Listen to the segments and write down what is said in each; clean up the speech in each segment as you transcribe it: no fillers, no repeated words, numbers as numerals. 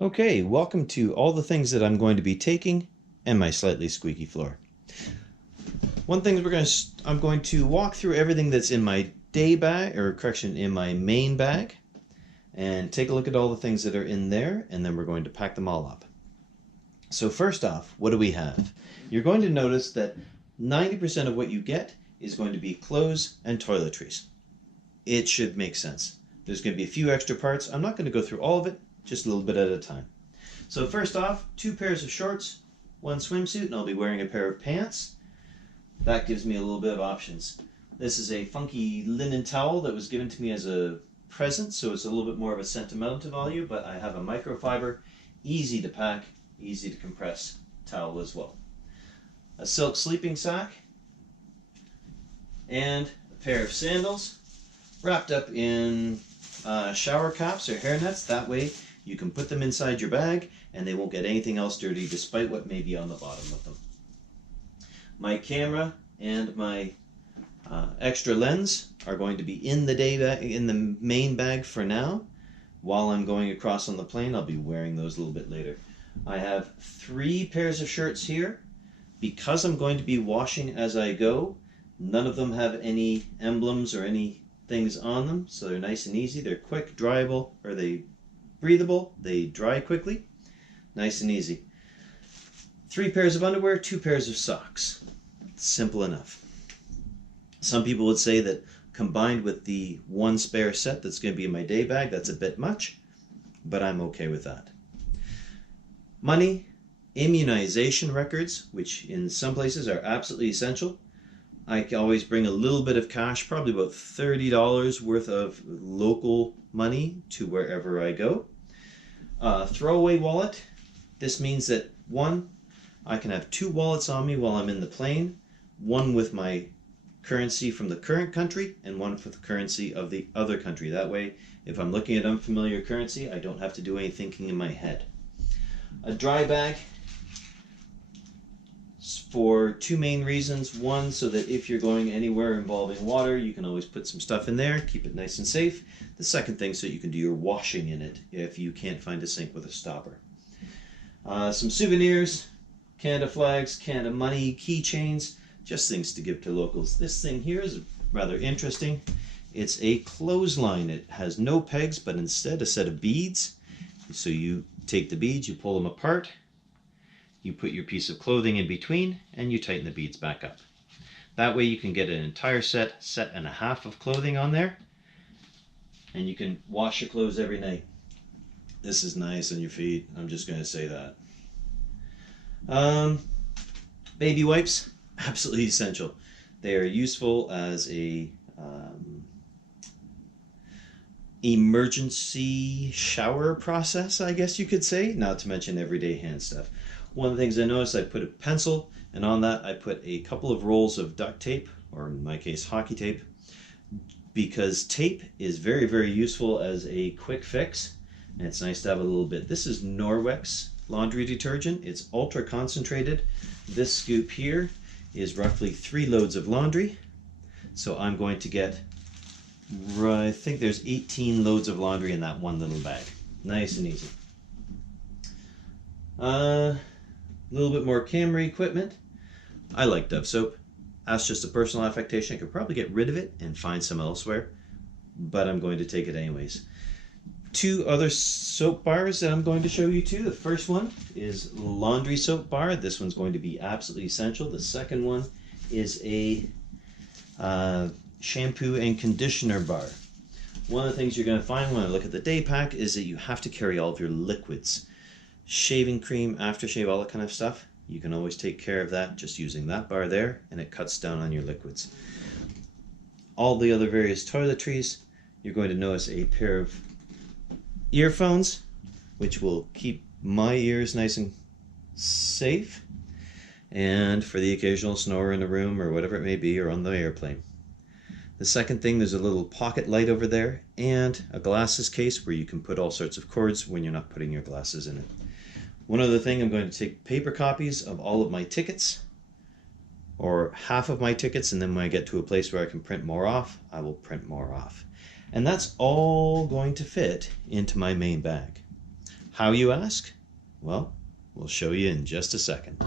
Okay, welcome to all the things that I'm going to be taking and my slightly squeaky floor. One thing I'm going to walk through everything that's in my day bag, or correction, in my main bag, and take a look at all the things that are in there, and then we're going to pack them all up. So first off, what do we have? You're going to notice that 90% of what you get is going to be clothes and toiletries. It should make sense. There's going to be a few extra parts. I'm not going to go through all of it, just a little bit at a time. So first off, 2 pairs of shorts, 1 swimsuit, and I'll be wearing a pair of pants. That gives me a little bit of options. This is a funky linen towel that was given to me as a present, so it's a little bit more of a sentimental value, but I have a microfiber, easy to pack, easy to compress towel as well. A silk sleeping sack, and a pair of sandals wrapped up in shower caps or hair nets. That way you can put them inside your bag and they won't get anything else dirty despite what may be on the bottom of them. My camera and my extra lens are going to be in the main bag for now. While I'm going across on the plane, I'll be wearing those a little bit later. I have 3 pairs of shirts here. Because I'm going to be washing as I go, none of them have any emblems or any things on them, so they're nice and easy. They're quick, dryable, or they breathable, they dry quickly, nice and easy. 3 pairs of underwear, 2 pairs of socks. Simple enough. Some people would say that combined with the 1 spare set that's going to be in my day bag, that's a bit much, but I'm okay with that. Money, immunization records, which in some places are absolutely essential. I can always bring a little bit of cash, probably about $30 worth of local money to wherever I go. Throwaway wallet. This means that 1, I can have 2 wallets on me while I'm in the plane. 1 with my currency from the current country and 1 for the currency of the other country. That way, if I'm looking at unfamiliar currency, I don't have to do any thinking in my head. A dry bag for 2 main reasons. 1, so that if you're going anywhere involving water, you can always put some stuff in there, keep it nice and safe. The second thing, so you can do your washing in it if you can't find a sink with a stopper. Some souvenirs, Canada flags, Canada money, keychains, just things to give to locals. This thing here is rather interesting. It's a clothesline. It has no pegs, but instead a set of beads. So you take the beads, you pull them apart, you put your piece of clothing in between, and you tighten the beads back up. That way you can get an entire set and a half of clothing on there, and you can wash your clothes every night. This is nice on your feet, I'm just going to say that. Baby wipes, absolutely essential. They are useful as a emergency shower process, I guess you could say, not to mention everyday hand stuff. One of the things I noticed, I put a pencil, and on that I put a couple of rolls of duct tape, or in my case hockey tape, because tape is very, very useful as a quick fix, and it's nice to have a little bit. This is Norwex laundry detergent. It's ultra concentrated. This scoop here is roughly 3 loads of laundry, so I'm going to get, I think there's 18 loads of laundry in that one little bag. Nice and easy. A little bit more camera equipment. I like Dove soap. That's just a personal affectation. I could probably get rid of it and find some elsewhere, but I'm going to take it anyways. 2 other soap bars that I'm going to show you too. The first one is laundry soap bar. This one's going to be absolutely essential. The second one is a shampoo and conditioner bar. One of the things you're going to find when I look at the day pack is that you have to carry all of your liquids. Shaving cream, aftershave, all that kind of stuff. You can always take care of that just using that bar there, and it cuts down on your liquids. All the other various toiletries, you're going to notice a pair of earphones, which will keep my ears nice and safe, and for the occasional snorer in the room or whatever it may be, or on the airplane. The second thing, there's a little pocket light over there, and a glasses case where you can put all sorts of cords when you're not putting your glasses in it. One other thing, I'm going to take paper copies of all of my tickets, or half of my tickets, and then when I get to a place where I can print more off, I will print more off. And that's all going to fit into my main bag. How, you ask? Well, we'll show you in just a second.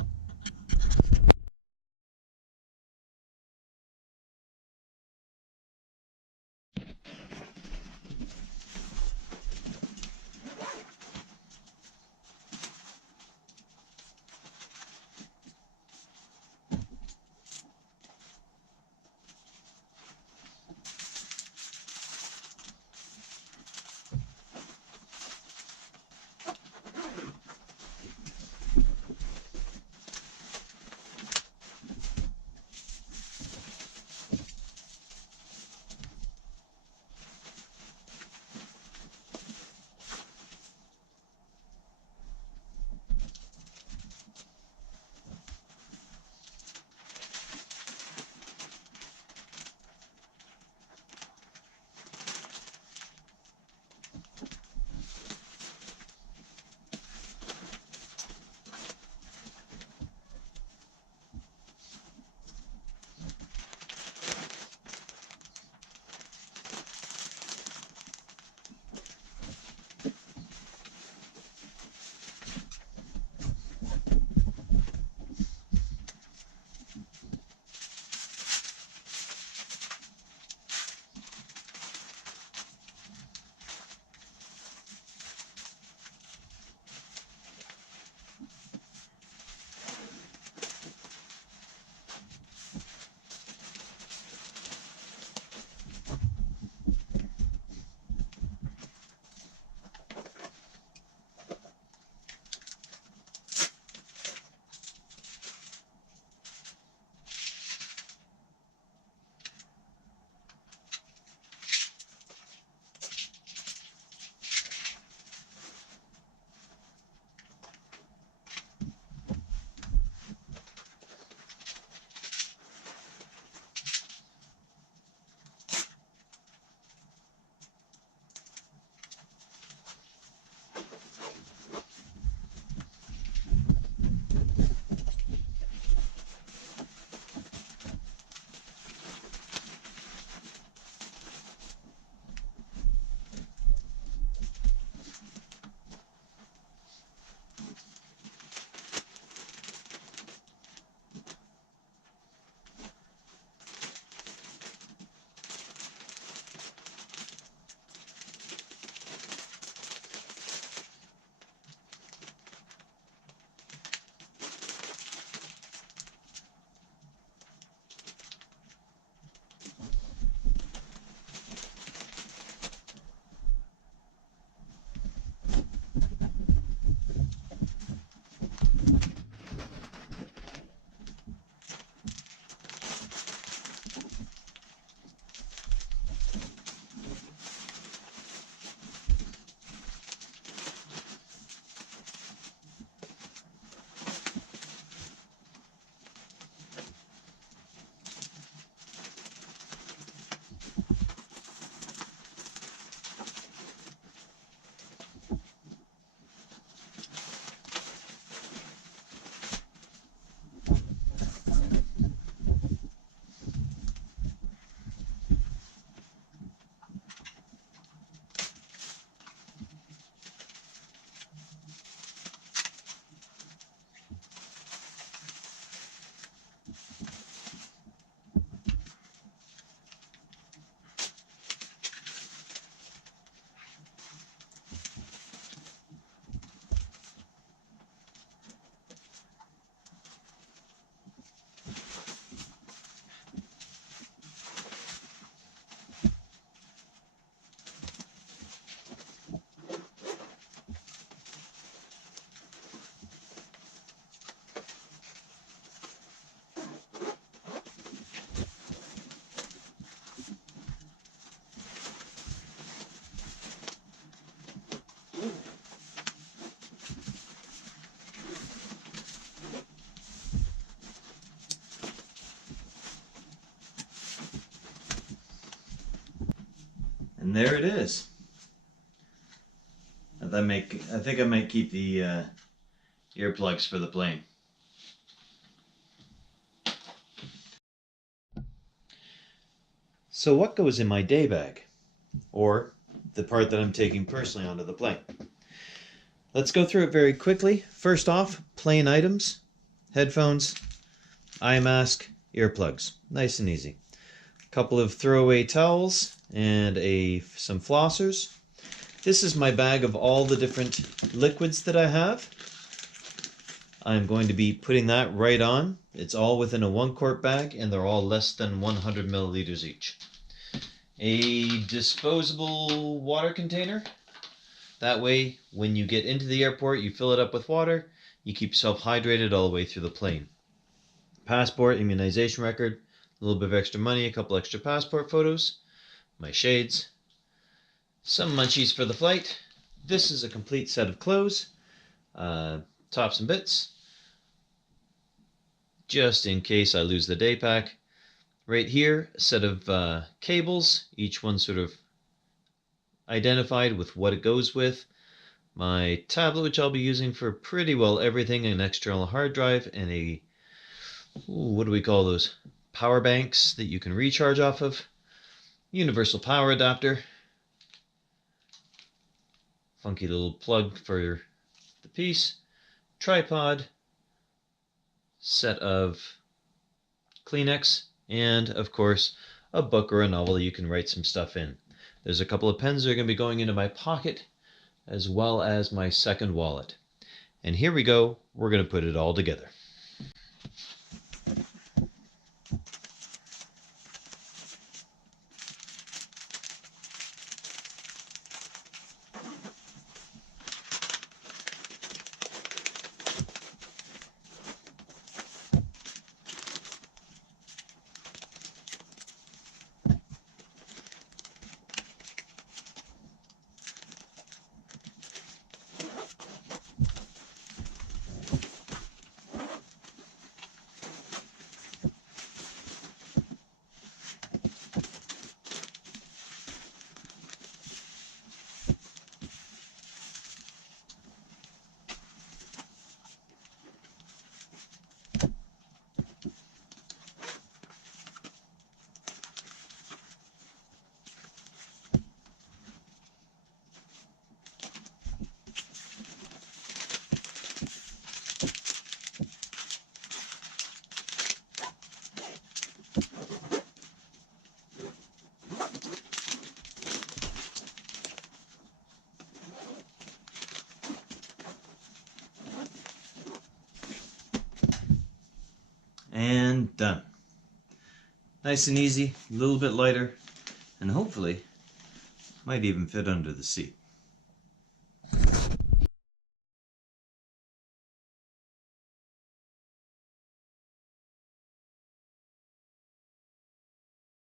And there it is. I think I might keep the earplugs for the plane. So what goes in my day bag? Or the part that I'm taking personally onto the plane? Let's go through it very quickly. First off, plain items: headphones, eye mask, earplugs. Nice and easy. A couple of throwaway towels and some flossers. This is my bag of all the different liquids that I have. I'm going to be putting that right on. It's all within a 1-quart bag, and they're all less than 100 milliliters each. A disposable water container. That way, when you get into the airport, you fill it up with water. You keep yourself hydrated all the way through the plane. Passport, immunization record, a little bit of extra money, a couple extra passport photos, my shades, some munchies for the flight. This is a complete set of clothes, tops and bits, just in case I lose the day pack. Right here, a set of cables, each one sort of identified with what it goes with. My tablet, which I'll be using for pretty well everything, an external hard drive, and a, what do we call those? Power banks that you can recharge off of. Universal power adapter. Funky little plug for the piece. Tripod. Set of Kleenex. And, of course, a book or a novel that you can write some stuff in. There's a couple of pens that are going to be going into my pocket, as well as my second wallet. And here we go. We're going to put it all together. And done. Nice and easy, a little bit lighter, and hopefully might even fit under the seat.